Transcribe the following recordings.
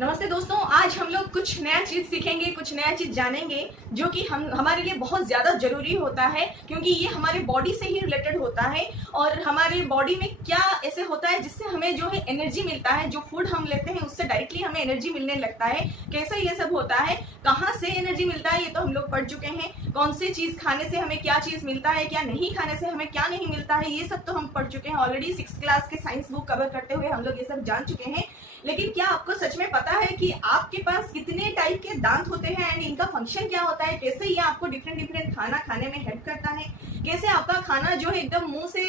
नमस्ते दोस्तों, आज हम लोग कुछ नया चीज सीखेंगे, कुछ नया चीज जानेंगे जो कि हम हमारे लिए बहुत ज्यादा जरूरी होता है, क्योंकि ये हमारे बॉडी से ही रिलेटेड होता है। और हमारे बॉडी में क्या ऐसे होता है जिससे हमें जो है एनर्जी मिलता है, जो फूड हम लेते हैं उससे डायरेक्टली हमें एनर्जी मिलने लगता है। कैसे ये सब होता है, कहाँ से एनर्जी मिलता है, ये तो हम लोग पढ़ चुके हैं। कौन सी चीज खाने से हमें क्या चीज मिलता है, क्या नहीं खाने से हमें क्या नहीं मिलता है, ये सब तो हम पढ़ चुके हैं ऑलरेडी। 6th क्लास के साइंस बुक कवर करते हुए हम लोग ये सब जान चुके हैं। लेकिन क्या आपको सच में पता है कि आपके पास कितने टाइप के दांत होते हैं एंड इनका फंक्शन क्या होता है, कैसे ये आपको डिफरेंट डिफरेंट खाना खाने में हेल्प करता है, कैसे आपका खाना जो है एकदम मुंह से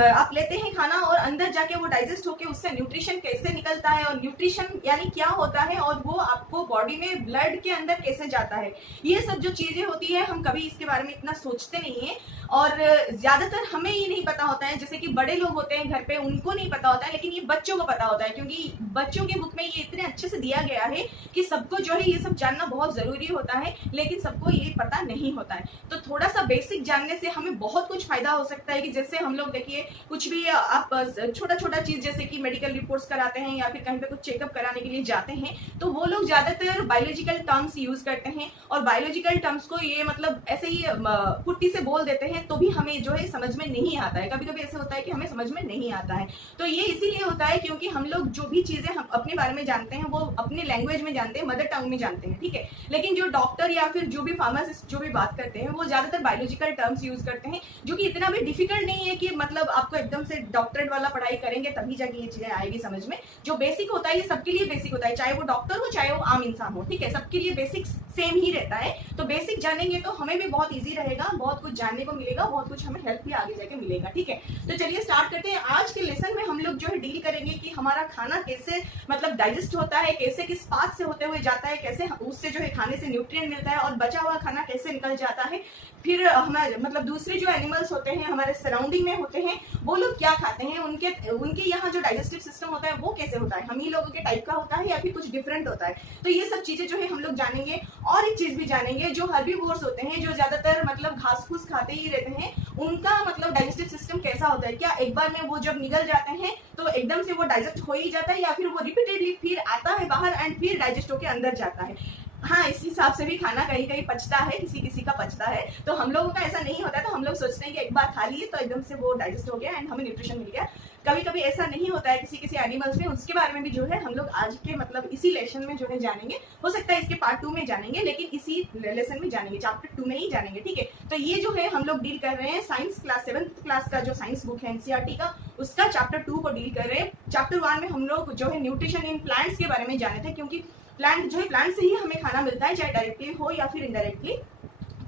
आप लेते हैं खाना और अंदर जाके वो डाइजेस्ट होके उससे न्यूट्रिशन कैसे निकलता है, और न्यूट्रिशन यानी क्या होता है, और वो आपको बॉडी में ब्लड के अंदर कैसे जाता है। ये सब जो चीजें होती है हम कभी इसके बारे में इतना सोचते नहीं है, और ज्यादातर हमें ये नहीं पता होता है। जैसे कि बड़े लोग होते हैं घर पे, उनको नहीं पता होता है, लेकिन ये बच्चों को पता होता है, क्योंकि बच्चों के बुक में ये इतने अच्छे से दिया गया है कि सबको जो है ये सब जानना बहुत जरूरी होता है, लेकिन सबको ये पता नहीं होता है। तो थोड़ा सा बेसिक जानने से हमें बहुत कुछ फायदा हो सकता है। कि जैसे हम लोग देखिए, कुछ भी आप छोटा छोटा चीज जैसे कि मेडिकल रिपोर्ट्स कराते हैं या फिर कहीं पे कुछ चेकअप कराने के लिए जाते हैं, तो वो लोग ज्यादातर बायोलॉजिकल टर्म्स यूज करते हैं, और बायोलॉजिकल टर्म्स को ये मतलब ऐसे ही पुट्टी से बोल देते हैं, तो भी हमें जो है समझ में नहीं आता है। कभी कभी ऐसे होता है कि हमें समझ में नहीं आता है। तो ये इसीलिए होता है क्योंकि हम लोग जो भी चीजें हम अपने बारे में जानते हैं वो अपने लैंग्वेज में जानते हैं, मदर टंग में जानते हैं, ठीक है। लेकिन जो डॉक्टर या फिर जो भी फार्मासिस्ट जो भी बात करते हैं वो ज्यादातर बायोलॉजिकल टर्म्स यूज करते हैं, जो कि इतना भी डिफिकल्ट नहीं है कि मतलब आपको एकदम से डॉक्टरेट वाला पढ़ाई करेंगे तभी जाके ये चीजें आएगी समझ में। जो बेसिक होता है ये सबके लिए बेसिक होता है, चाहे वो डॉक्टर हो चाहे वो आम इंसान हो, ठीक है, सबके लिए बेसिक सेम ही रहता है। तो बेसिक जानेंगे तो हमें भी बहुत ईजी रहेगा, बहुत कुछ जानने को मिलेगा, बहुत कुछ हमें हेल्प भी आगे जाके मिलेगा, ठीक है। तो चलिए स्टार्ट करते हैं। आज के लेसन में हम लोग जो है डील करेंगे कि हमारा खाना कैसे मतलब डाइजेस्ट होता है, कैसे किस पाथ से होते हुए जाता है, कैसे उससे जो है खाने से न्यूट्रिएंट मिलता है, और बचा हुआ खाना कैसे निकल जाता है। फिर हमारे मतलब दूसरे जो एनिमल्स होते हैं हमारे सराउंडिंग में होते हैं, वो लोग क्या खाते हैं, उनके यहाँ जो डाइजेस्टिव सिस्टम होता है वो कैसे होता है, हम ही लोगों के टाइप का होता है या फिर कुछ डिफरेंट होता है। तो ये सब चीजें जो है हम लोग जानेंगे। और एक चीज भी जानेंगे, जो हर्बीवोर्स होते हैं जो ज्यादातर मतलब घास फूस खाते ही रहते हैं, उनका मतलब डाइजेस्टिव सिस्टम कैसा होता है। क्या एक बार में वो जब निगल जाते हैं तो एकदम से वो डाइजेस्ट हो ही जाता है, या फिर वो रिपीटेडली फिर आता है बाहर एंड फिर डाइजेस्ट होकर अंदर जाता है। हाँ, इस हिसाब से भी खाना कहीं कहीं पचता है, किसी किसी का पचता है। तो हम लोगों का ऐसा नहीं होता है। तो हम लोग सोचते हैं कि एक बार खा लिए तो एकदम से वो डाइजेस्ट हो गया एंड हमें न्यूट्रिशन मिल गया। कभी कभी ऐसा नहीं होता है किसी किसी एनिमल्स में, उसके बारे में भी जो है हम लोग आज के मतलब इसी लेसन में जो है जानेंगे। हो सकता है इसके पार्ट 2 में जानेंगे, लेकिन इसी लेसन में जानेंगे, चैप्टर 2 में ही जानेंगे, ठीक है। तो ये जो है हम लोग डील कर रहे हैं साइंस क्लास 7th क्लास का जो साइंस बुक है एनसीईआरटी का, उसका चैप्टर 2 को डील कर रहे हैं। चैप्टर 1 में हम लोग जो है न्यूट्रिशन इन प्लांट्स के बारे में जाने थे, क्योंकि प्लांट जो है प्लांट से ही हमें खाना मिलता है, चाहे डायरेक्टली हो या फिर इनडायरेक्टली।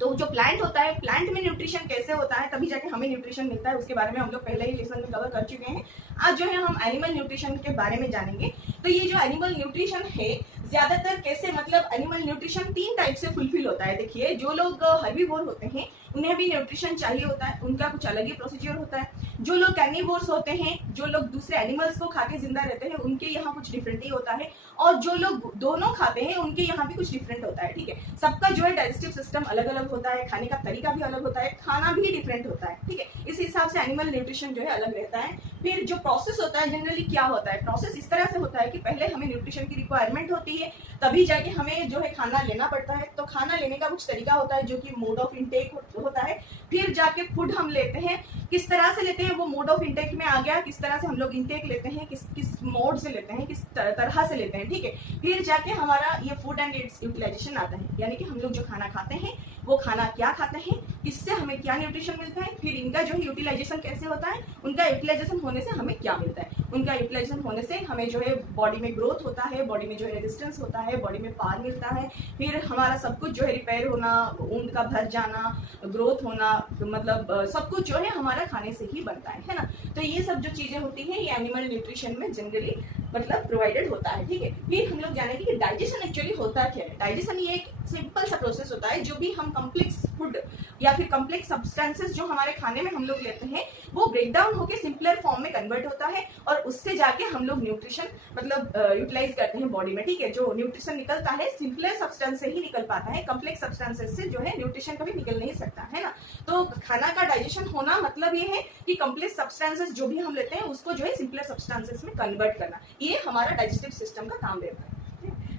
तो जो प्लांट होता है, प्लांट में न्यूट्रिशन कैसे होता है तभी जाके हमें न्यूट्रिशन मिलता है, उसके बारे में हम लोग पहले ही लेसन में कवर कर चुके हैं। आज जो है हम एनिमल न्यूट्रिशन के बारे में जानेंगे। तो ये जो एनिमल न्यूट्रिशन है ज्यादातर कैसे मतलब एनिमल न्यूट्रिशन 3 टाइप से फुलफिल होता है। देखिए, जो लोग हर्बीवोर होते हैं उन्हें भी न्यूट्रिशन चाहिए होता है, उनका कुछ अलग ही प्रोसीजर होता है। जो लोग कार्निवोर्स होते हैं, जो लोग दूसरे एनिमल्स को खा के जिंदा रहते हैं, उनके यहाँ कुछ डिफरेंट ही होता है। और जो लोग दोनों खाते हैं उनके यहाँ भी कुछ डिफरेंट होता है, ठीक है। सबका जो है डाइजेस्टिव सिस्टम अलग अलग होता है, खाने का तरीका भी अलग होता है, खाना भी डिफरेंट होता है, ठीक है। इस हिसाब से एनिमल न्यूट्रिशन जो है अलग रहता है। फिर जो प्रोसेस होता है जनरली क्या होता है, प्रोसेस इस तरह से होता है कि पहले हमें न्यूट्रिशन की रिक्वायरमेंट होती है, तभी जाके हमें जो है खाना लेना पड़ता है। तो खाना लेने का कुछ तरीका होता है जो कि मोड ऑफ इनटेक होता है। फिर जाके फूड हम लेते हैं, किस तरह से लेते हैं वो मोड ऑफ इनटेक में आ गया, किस तरह से हम लोग इनटेक लेते हैं, किस मोड से लेते हैं, किस तरह से लेते हैं, ठीक है। फिर जाके हमारा ये फूड एंड इट्स यूटिलाइजेशन आता है, यानी कि हम लोग जो खाना खाते हैं वो खाना क्या खाते हैं, किससे हमें क्या न्यूट्रिशन मिलता है, फिर इनका जो है यूटिलाइजेशन कैसे होता है, उनका यूटिलाइजेशन होने से हमें क्या मिलता है। उनका यूटिलाइजेशन होने से हमें जो है बॉडी में ग्रोथ होता है, बॉडी में जो है रेजिस्टेंस होता है, बॉडी में पावर मिलता है, फिर हमारा सब कुछ जो है रिपेयर होना, ऊन का भर जाना, ग्रोथ होना, मतलब सब कुछ जो है हमारा खाने से ही बनता है ना। तो ये सब जो चीजें होती हैं ये एनिमल न्यूट्रिशन में जनरली मतलब प्रोवाइडेड होता है, ठीक है। फिर हम लोग जानेंगे कि डाइजेशन एक्चुअली होता क्या है। डाइजेशन ये एक सिंपल सा प्रोसेस होता है, जो भी हम कम्प्लेक्स फूड या फिर कम्प्लेक्स सब्सटेंसेस जो हमारे खाने में हम लोग लेते हैं वो ब्रेक डाउन होकर सिंपलर फॉर्म में कन्वर्ट होता है, और उससे जाके हम लोग न्यूट्रिशन मतलब यूटिलाइज करते हैं बॉडी में, ठीक है। जो न्यूट्रिशन निकलता है सिंपलर सब्सटेंस से ही निकल पाता है, कम्प्लेक्स सब्सटेंसेस से जो है न्यूट्रिशन कभी निकल नहीं सकता है ना। तो खाना का डाइजेशन होना मतलब ये है कि कम्प्लेक्स सब्सटेंसेस जो भी हम लेते हैं उसको जो है सिंपलर सब्सटेंसेस में कन्वर्ट करना, ये हमारा डाइजेस्टिव सिस्टम का काम रहता है।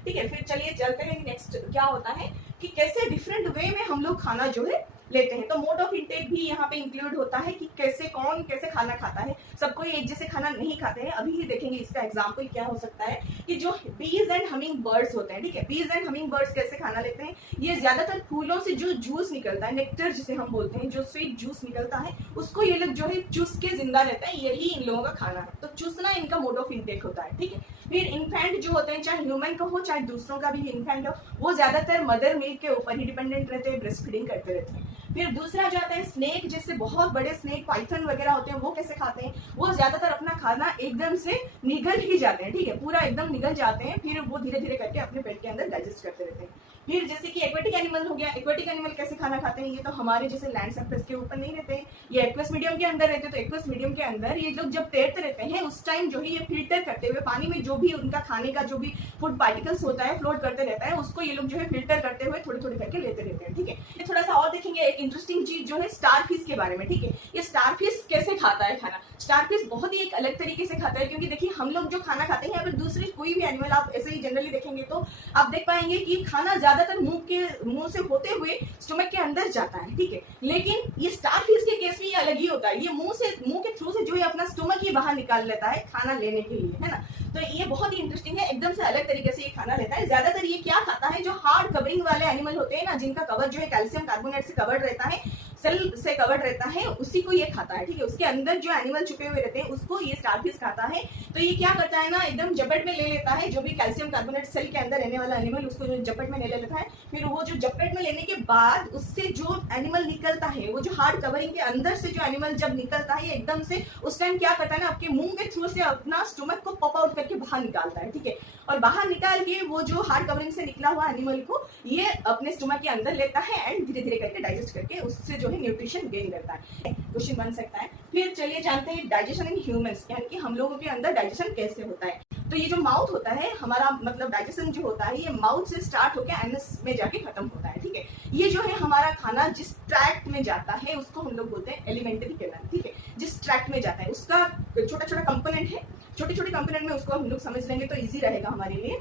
ठीक है, फिर चलिए चलते हैं नेक्स्ट क्या होता है कि कैसे डिफरेंट वे में हम लोग खाना जो है लेते हैं। तो मोड ऑफ इंटेक भी यहाँ पे इंक्लूड होता है कि कैसे कौन कैसे खाना खाता है। सब कोई एक जैसे खाना नहीं खाते हैं। अभी ही देखेंगे इसका एग्जांपल क्या हो सकता है कि जो बीज एंड हमिंग बर्ड्स होते हैं, ठीक है, बीज एंड हमिंग बर्ड्स कैसे खाना लेते हैं। ये ज्यादातर फूलों से जो जूस निकलता है, नेक्टर जिसे हम बोलते हैं, जो स्वीट जूस निकलता है, उसको ये लोग जो है चूस के जिंदा रहता है। यही इन लोगों का खाना है। तो चूसना इनका मोड ऑफ इंटेक होता है, ठीक है। फिर इन्फेंट जो होते हैं, चाहे ह्यूमन का हो चाहे दूसरों का भी इन्फेंट हो, वो ज्यादातर मदर मिल्क के ऊपर ही डिपेंडेंट रहते हैं, ब्रेस्ट फीडिंग करते रहते हैं। फिर दूसरा जो आता है स्नेक, जैसे बहुत बड़े स्नेक पाइथन वगैरह होते हैं, वो कैसे खाते हैं, वो ज्यादातर अपना खाना एकदम से निगल ही जाते हैं, ठीक है, पूरा एकदम निगल जाते हैं, फिर वो धीरे धीरे करके अपने पेट के अंदर डाइजेस्ट करते रहते हैं। फिर जैसे कि एक्वेटिक एनिमल हो गया, एक्वेटिक एनिमल कैसे खाना खाते हैं, ये तो हमारे जैसे लैंड सरफेस के ऊपर नहीं रहते हैं, ये एक्वस मीडियम के अंदर रहते हैं। तो एक्वस मीडियम के अंदर ये लोग जब तैरते रहते हैं उस टाइम जो है ये फिल्टर करते हुए पानी में जो भी उनका खाने का जो भी फूड पार्टिकल्स होता है फ्लोट करते रहता है, उसको ये लोग जो है फिल्टर करते हुए थोड़े थोड़े करके लेते रहते हैं, ठीक है। ये थोड़ा सा और देखेंगे एक इंटरेस्टिंग चीज जो है स्टार फिश के बारे में, ठीक है। ये स्टार फिश कैसे खाता है खाना। स्टार फिश बहुत ही एक अलग तरीके से खाता है, क्योंकि देखिए हम लोग जो खाना खाते हैं, अगर दूसरे कोई भी एनिमल आप ऐसे ही जनरली देखेंगे तो आप देख पाएंगे कि खाना ज्यादातर मुंह से होते हुए स्टमक के अंदर जाता है, ठीक है। लेकिन ये स्टार फिश के केस में ये अलग ही होता है, ये मुंह के थ्रू से जो है अपना स्टमक ही बाहर निकाल लेता है खाना लेने के लिए, है ना। तो ये बहुत ही इंटरेस्टिंग है, एकदम से अलग तरीके से ये खाना लेता है। ज्यादातर ये क्या खाता है, जो हार्ड कवरिंग वाले एनिमल होते हैं ना, जिनका कवर जो है कैल्शियम कार्बोनेट से कवर्ड रहता है, सेल से कवर्ड रहता है, उसी को ये खाता है, ठीक है। उसके अंदर जो एनिमल छुपे हुए रहते हैं उसको ये स्टारफिश खाता है। तो ये क्या करता है ना, एकदम जपट में ले लेता है जो भी कैल्शियम कार्बोनेट सेल के अंदर रहने वाला एनिमल, उसको जो जपट में ले लेता है। फिर वो जो जपट में लेने के बाद उससे जो एनिमल निकलता है, वो जो हार्ड कवरिंग के अंदर से जो एनिमल जब निकलता है एकदम से, उस टाइम क्या करता है ना, आपके मुंह के थ्रू से अपना स्टमक को पॉप आउट करके बाहर निकालता है, ठीक है। और बाहर निकाल के वो जो हार्ड कवरिंग से निकला हुआ एनिमल को ये अपने स्टमक के अंदर लेता है एंड धीरे धीरे करके डाइजेस्ट करके उससे जो है न्यूट्रिशन गेन करता है। क्वेश्चन बन सकता है। फिर चलिए जानते हैं डाइजेशन इन ह्यूमंस, यानी कि हम लोगों के अंदर डाइजेशन कैसे होता है। तो ये जो माउथ होता है हमारा, मतलब डाइजेशन जो होता है ये माउथ से स्टार्ट होकर एनस में जाके खत्म होता है, ठीक है। ये जो है हमारा खाना जिस ट्रैक्ट में जाता है उसको हम लोग बोलते हैं एलिमेंट्री कैनाल, ठीक है। जिस ट्रैक्ट में जाता है उसका छोटा छोटा कंपोनेंट है, छोटे छोटे कंपोनेंट में उसको हम लोग समझ लेंगे तो इजी रहेगा हमारे लिए।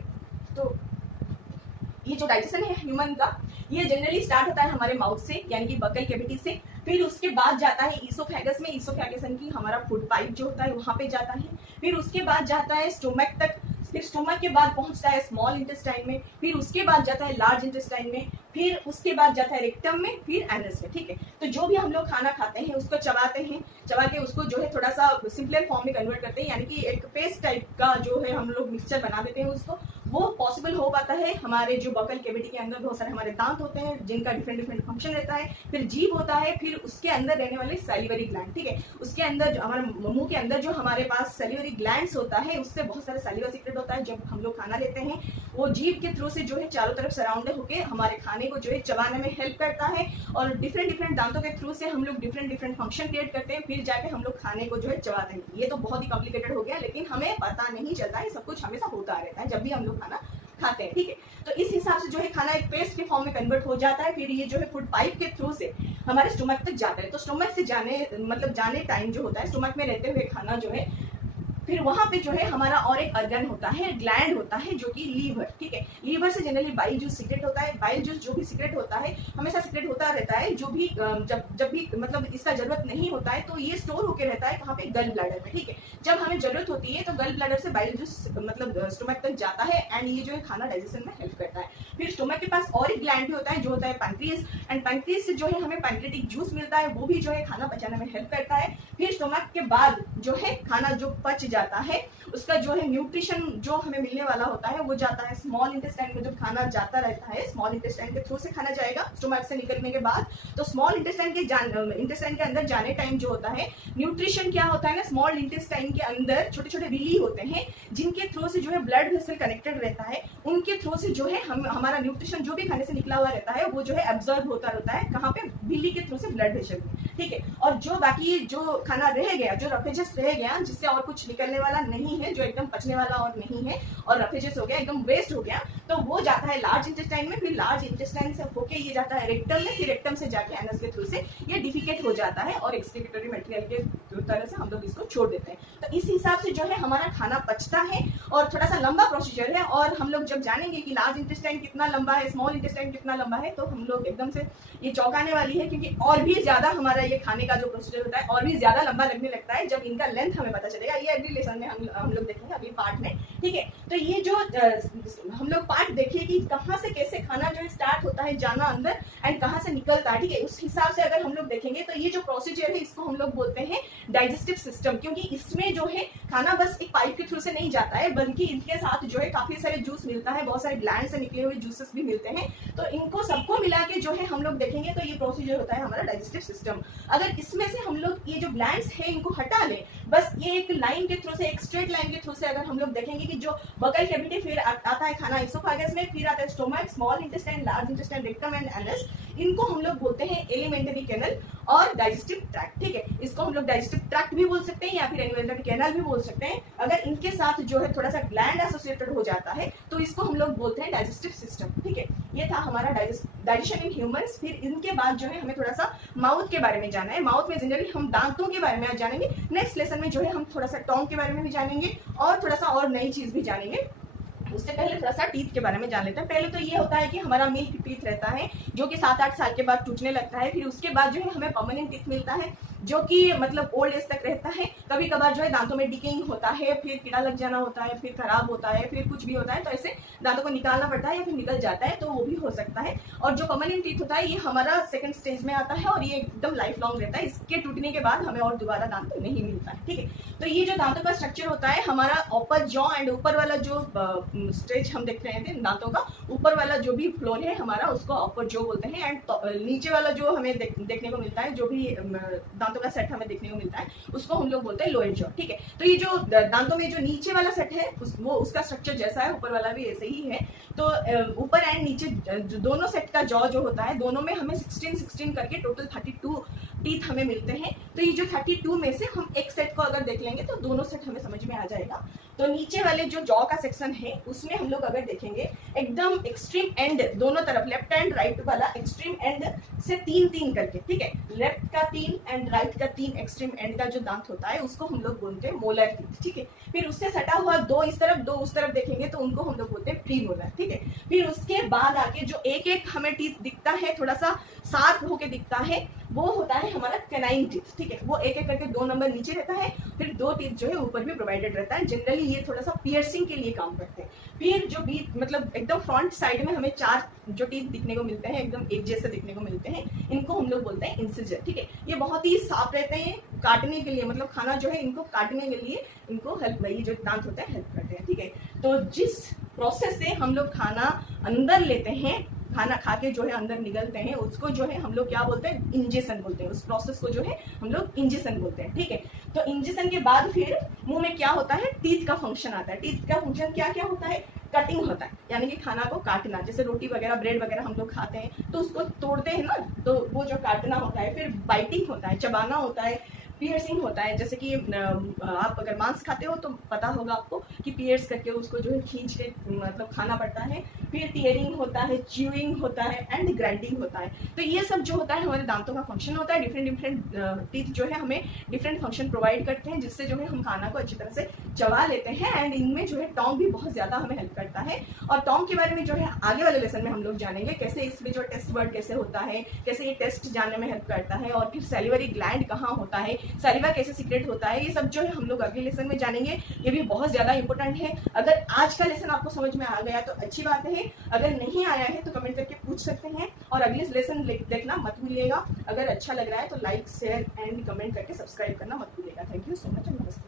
तो ये जो डाइजेशन है ह्यूमन का, ये जनरली स्टार्ट होता है हमारे माउथ से, यानी कि बकल कैविटी से। फिर उसके बाद जाता है ईसोफेगस में, ईसोफेगस की हमारा फूड पाइप जो होता है वहां पे जाता है। फिर उसके बाद जाता है स्टोमक तक, फिर स्टोमक के बाद पहुंचता है स्मॉल इंटेस्टाइन में, फिर उसके बाद जाता है लार्ज इंटेस्टाइन में, फिर उसके बाद जाता है रेक्टम में, फिर एनस में, ठीक है। तो जो भी हम लोग खाना खाते हैं उसको चबाते हैं, चबा के उसको जो है थोड़ा सा सिंपलर फॉर्म में कन्वर्ट करते हैं, यानी कि एक पेस्ट टाइप का जो है हम लोग मिक्सचर बना देते हैं उसको। वो पॉसिबल हो पाता है हमारे जो बकल कैविटी के अंदर बहुत सारे हमारे दांत होते हैं जिनका डिफरेंट डिफरेंट फंक्शन रहता है, फिर जीभ होता है, फिर उसके अंदर रहने वाले सैलिवरी ग्लैंड, ठीक है। उसके अंदर जो हमारे मुंह के अंदर जो हमारे पास सैलिवरी ग्लैंड्स होता है उससे बहुत सारे सैलिवा सीक्रेट होता है। जब हम लोग खाना लेते हैं वो जीभ के थ्रू से जो है चारों तरफ सराउंडेड होकर हमारे खाने को जो है चबाने में हेल्प करता है, और डिफरेंट डिफरेंट दांतों के थ्रू से हम लोग डिफरेंट डिफरेंट फंक्शन क्रिएट करते हैं, फिर जाके हम लोग खाने को जो है चबाते हैं। ये तो बहुत ही कॉम्प्लिकेटेड हो गया, लेकिन हमें पता नहीं चलता है, सब कुछ हमेशा होता रहता है जब भी हम लोग खाना खाते हैं, ठीक है। तो इस हिसाब से जो है खाना एक पेस्ट के फॉर्म में कन्वर्ट हो जाता है, फिर ये जो है फूड पाइप के थ्रू से हमारे स्टोमक तक जाता है। तो स्टोमक से जाने टाइम जो होता है, स्टोमक में रहते हुए खाना जो है, फिर वहां पे जो है हमारा और एक ऑर्गन होता है, ग्लैंड होता है जो कि लीवर, ठीक है। लीवर से जनरली बाइल जूस सीक्रेट होता है। बाइल जूस जो भी सीक्रेट होता है हमेशा सीक्रेट होता रहता है, जो भी जब भी मतलब इसका जरूरत नहीं होता है तो ये स्टोर होकर रहता है कहाँ पे, गल ब्लैडर में, ठीक है। जब हमें जरूरत होती है तो गल ब्लैडर से बाइल जूस मतलब स्टोमक तक जाता है एंड ये जो है खाना डाइजेशन में हेल्प करता है। फिर स्टोमक के पास और एक ग्लैंड भी होता है जो होता है पैंक्रियास, एंड पैंक्रियास से जो है हमें पैंक्रेटिक जूस मिलता है, वो भी जो है खाना पचाने में हेल्प करता है। फिर स्टोमक के बाद जो है खाना जो पच जाता है उसका जो है न्यूट्रिशन जो हमें मिलने वाला होता है वो जाता है स्मॉल इंटेस्टाइन में। जब खाना जाता रहता है स्मॉल इंटेस्टाइन के थ्रू से खाना जाएगा स्टोमक से निकलने के बाद, तो स्मॉल इंटेस्टाइन के अंदर जाने टाइम जो होता है न्यूट्रिशन क्या होता है ना, स्मॉल इंटेस्टाइन के अंदर छोटे छोटे विली होते हैं जिनके थ्रू से जो है ब्लड वेसल कनेक्टेड रहता है, उनके थ्रू से जो है हमारा न्यूट्रिशन जो भी खाने से निकला हुआ रहता है वो जो है एब्जॉर्ब होता रहता है, कहाँ पे, विली के थ्रू से ब्लड वेसल, ठीक है। और जो बाकी जो खाना रह गया, जो रफेजेस रह गया जिससे और कुछ निकलने वाला नहीं है, जो एकदम पचने वाला और नहीं है और रफेजेस हो गया, एकदम वेस्ट हो गया, तो वो जाता है लार्ज इंटेस्टाइन में, फिर लार्ज इंटेस्टाइन से होके ये जाता है रेक्टम में, फिर रेक्टम से जाके एनस के थ्रू से ये डिफिकेट हो जाता है और एक्सक्रीटरी मटेरियल के तरह से हम लोग इसको छोड़ देते हैं। तो इस हिसाब से जो है हमारा खाना पचता है और थोड़ा सा लंबा प्रोसीजर है। और हम लोग जब जानेंगे कि लार्ज इंटेस्टाइन कितना लंबा है, स्मॉल इंटेस्टाइन कितना लंबा है, तो हम लोग एकदम से ये चौंकाने वाली है, क्योंकि और भी ज्यादा हमारा ये खाने का जो प्रोसीजर होता है और भी ज्यादा लंबा लगने लगता है जब इनका लेंथ हमें पता चलेगा। ये अगली लेसन में हम लोग देखेंगे, अगली पार्ट में, ठीक है। तो ये जो हम लोग पार्ट देखिए कि कहाँ से कैसे खाना जो है स्टार्ट होता है जाना अंदर एंड कहाँ से निकलता है, ठीक है। उस हिसाब से अगर हम लोग देखेंगे तो ये जो प्रोसीजर है इसको हम लोग बोलते हैं डाइजेस्टिव सिस्टम, क्योंकि इसमें जो है खाना बस एक पाइप के थ्रू से नहीं जाता है, बल्कि इनके साथ जो है काफी सारे जूस मिलता है, बहुत सारे ग्लैंड से निकले हुए जूसेस भी मिलते हैं। तो इनको सबको मिला के जो है हम लोग देखेंगे तो ये प्रोसीजर होता है हमारा डाइजेस्टिव सिस्टम। अगर इसमें से हम लोग ये जो ग्लैंड्स है इनको हटा लें, बस ये एक लाइन के थ्रू से, एक स्ट्रेट लाइन के थ्रू से अगर हम लोग देखेंगे कि जो बकल कैविटी, फिर आता है खाना इसोफेगस में, फिर आता है stomach, small intestine, large intestine, rectum and anus, इनको हम लोग बोलते हैं एलिमेंटरी कैनल और डाइजेस्टिव ट्रैक्ट, ठीक है। इसको हम लोग डाइजेस्टिव ट्रैक्ट भी बोल सकते हैं या फिर एलिमेंटरी कैनल भी बोल सकते हैं। अगर इनके साथ जो है थोड़ा सा ग्लैंड एसोसिएटेड हो जाता है तो इसको हम लोग बोलते हैं डाइजेस्टिव सिस्टम, ठीक है। ये था हमारा डाइजेशन इन ह्यूमंस। फिर इनके बाद जो है हमें थोड़ा सा माउथ के बारे में जानना है। माउथ में जनरली हम दांतों के बारे में जानेंगे। नेक्स्ट लेसन में जो है हम थोड़ा सा टोंग के बारे में भी जानेंगे और थोड़ा सा और नई चीज भी जानेंगे। उससे पहले थोड़ा सा टीथ के बारे में जान लेते हैं। पहले तो ये होता है कि हमारा मिल्क टीथ रहता है जो कि 7-8 साल के बाद टूटने लगता है। फिर उसके बाद जो है हमें परमानेंट टीथ मिलता है जो कि मतलब ओल्ड एज तक रहता है। कभी कभार जो है दांतों में डिकेइंग होता है, फिर कीड़ा लग जाना होता है, फिर खराब होता है, फिर कुछ भी होता है, तो ऐसे दांतों को निकालना पड़ता है या फिर निकल जाता है, तो वो भी हो सकता है। और जो परमानेंट टीथ होता है ये हमारा सेकंड स्टेज में आता है और ये एकदम लाइफ लॉन्ग रहता है। इसके टूटने के बाद हमें और दोबारा दांत नहीं मिलता है, ठीक है। तो ये जो दांतों का स्ट्रक्चर होता है हमारा अपर जॉ एंड ऊपर वाला जो स्टेज हम देख रहे थे दांतों का, ऊपर वाला जो भी फ्लोर है हमारा उसको अपर जॉ बोलते हैं। एंड नीचे वाला जो हमें देखने को मिलता है, जो भी दांतों का सेट हमें देखने को मिलता है, उसको हम लोग बोलते हैं लोअर जॉ, ठीक है। तो ये जो दांतों में जो नीचे वाला सेट है वो उसका स्ट्रक्चर जैसा है, ऊपर वाला भी ऐसे ही है। तो ऊपर एंड नीचे दोनों सेट का जॉ जो होता है, दोनों में हमें 16 करके टोटल 32 टीथ हमें मिलते हैं। तो ये जो 32 में से हम एक सेट को अगर देख लेंगे तो दोनों सेट हमें समझ में आ जाएगा। तो नीचे वाले जो जॉ का सेक्शन है उसमें हम लोग अगर देखेंगे एकदम एक्सट्रीम एंड दोनों तरफ लेफ्ट एंड राइट वाला एक्सट्रीम एंड से 3 करके, ठीक है, लेफ्ट का 3 एंड राइट का 3 एक्सट्रीम एंड का जो दांत होता है उसको हम लोग बोलते हैं मोलर टीथ, ठीक है। फिर उससे सटा हुआ 2 इस तरफ 2 उस तरफ देखेंगे तो उनको हम लोग बोलते हैं प्री मोलर, ठीक है। फिर उसके बाद आके जो एक हमें टीथ दिखता है, थोड़ा सा शार्प होके दिखता है, वो होता है हमारा कैनाइन टीथ, ठीक है। वो एक करके 2 नंबर नीचे रहता है, फिर 2 टीथ जो है ऊपर भी प्रोवाइडेड रहता है। जनरली ये थोड़ा सा पियर्सिंग के लिए काम करते हैं। फिर जो बीच मतलब एकदम फ्रंट साइड में हमें 4 जो टीथ दिखने को मिलते हैं, एकदम एक जैसे दिखने को मिलते हैं, इनको हम लोग बोलते हैं इंसिजर, ठीक है। ये बहुत ही साफ रहते हैं काटने के लिए, मतलब खाना जो है इनको काटने के लिए इनको हेल्प, ये जो दांत होते हैं हेल्प करते हैं, ठीक है। तो जिस प्रोसेस से हम लोग खाना अंदर लेते हैं, खाना खा के जो है अंदर निकलते हैं, उसको जो है हम लोग क्या बोलते हैं, इंजेक्शन बोलते हैं। उस प्रोसेस को जो है हम लोग इंजेक्शन बोलते हैं, ठीक है। तो इंजेक्शन के बाद फिर मुंह में क्या होता है, टीथ का फंक्शन आता है। टीथ का फंक्शन क्या क्या होता है, कटिंग होता है, यानी कि खाना को काटना। जैसे रोटी वगैरह ब्रेड वगैरह हम लोग खाते हैं तो उसको तोड़ते हैं ना, तो वो जो काटना होता है। फिर बाइटिंग होता है, चबाना होता है। पियर्सिंग होता है, जैसे कि आप अगर मांस खाते हो तो पता होगा आपको कि पियर्स करके उसको जो है खींच के मतलब खाना पड़ता है। फिर टीयरिंग होता है, च्यूइंग होता है एंड ग्राइंडिंग होता है। तो ये सब जो होता है हमारे दांतों का फंक्शन होता है। डिफरेंट टीथ जो है हमें डिफरेंट फंक्शन प्रोवाइड करते हैं, जिससे जो है हम खाना को अच्छी तरह से चबा लेते हैं। एंड इनमें जो है टॉन्ग भी बहुत ज्यादा हमें हेल्प करता है। और टॉन्ग के बारे में जो है आगे वाले लेसन में हम लोग जानेंगे, कैसे इसमें जो टेस्ट वर्ड कैसे होता है, कैसे ये टेस्ट जानने में हेल्प करता है, और फिर सैलिवरी ग्लैंड कहाँ होता है, सैलिवा कैसे सीक्रेट होता है, ये सब जो है हम लोग अगले लेसन में जानेंगे। ये भी बहुत ज्यादा इंपॉर्टेंट है। अगर आज का लेसन आपको समझ में आ गया तो अच्छी बात है, अगर नहीं आया है तो कमेंट करके पूछ सकते हैं। और अगले लेसन देखना मत भूलिएगा। अगर अच्छा लग रहा है तो लाइक शेयर एंड कमेंट करके सब्सक्राइब करना मत भूलिएगा। Thank you so much. नमस्ते।